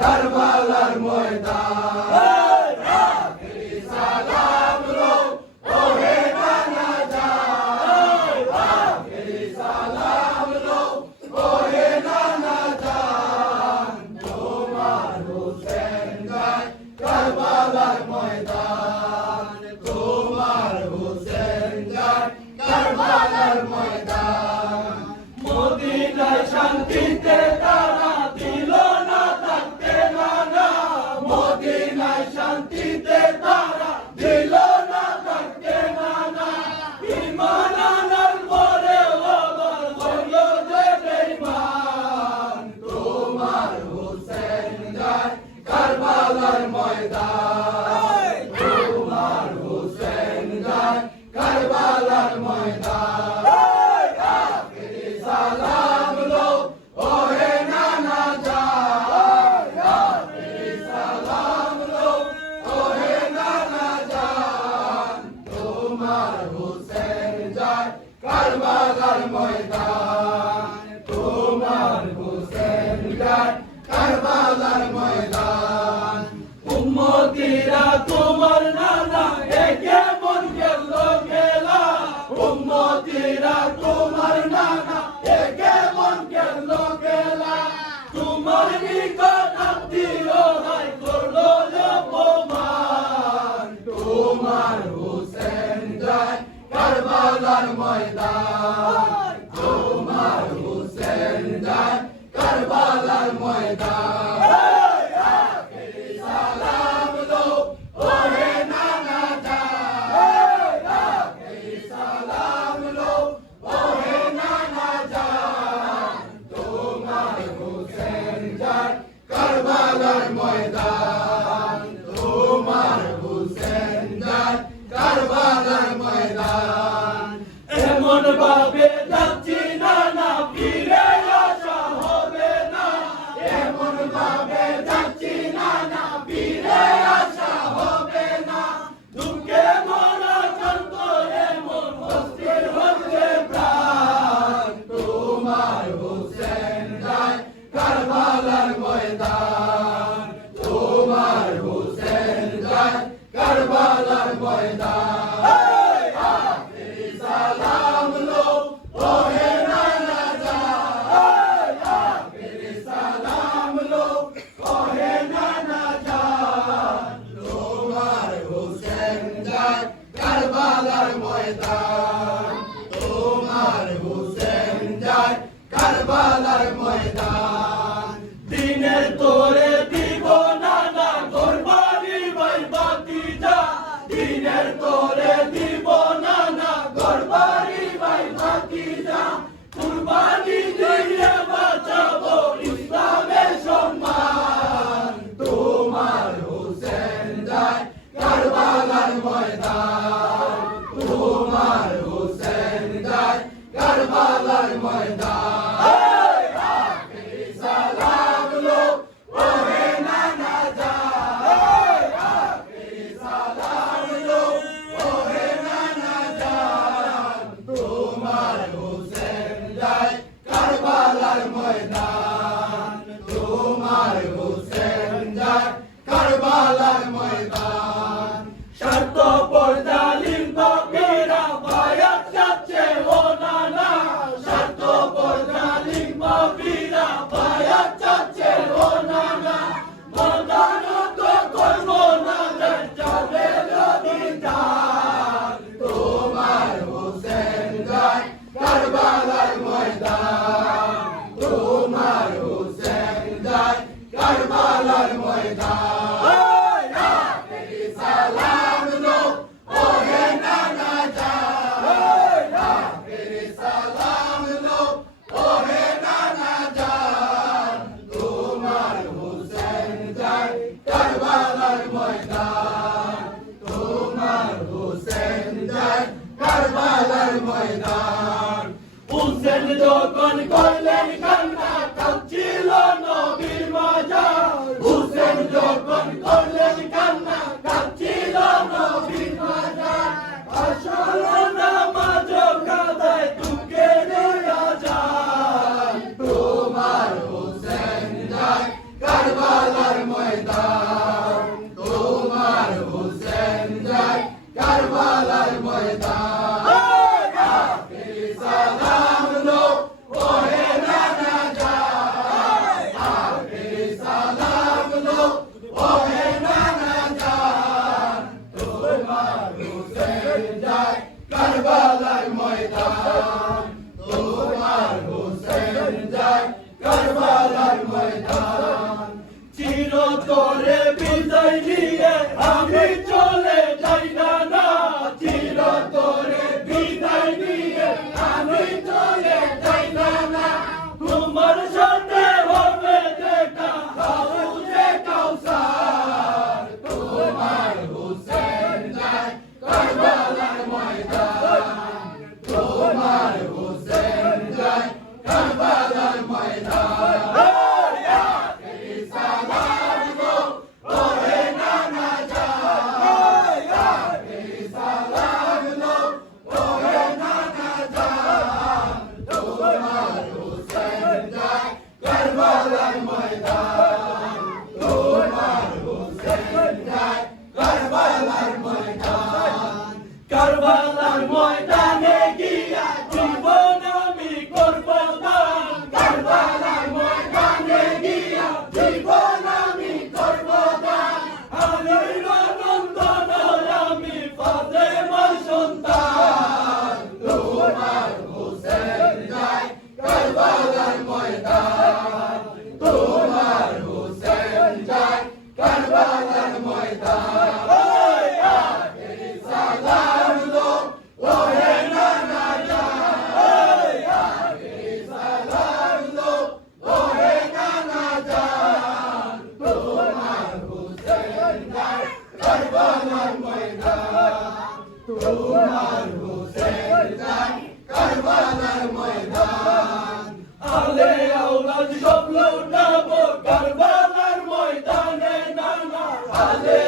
কারবালার ময়দান। সালাম লো ওহে জানা যায়। সালাম তোমার হোসেন ময়দান ভাইরা তোমার নানা একে মন গেল গেলা উন্নতিরা তোমার নানা একে মন গেল গেলা তোমার নিকট আত্মীয় ভাই করল অপমান। তোমার হোসেন যায় কারবালার ময়দান। তোমার ময়দান তোমার হুসেন যায় কারবালার ময়দান। मुबारक Got যখন করলেন কান্না কাঁদছিল নবীর মজা। যায় কারবালার ময়দান। চিরতরে বিদায় নিয়ে আমি চলে যাই না। কারবালার 하는데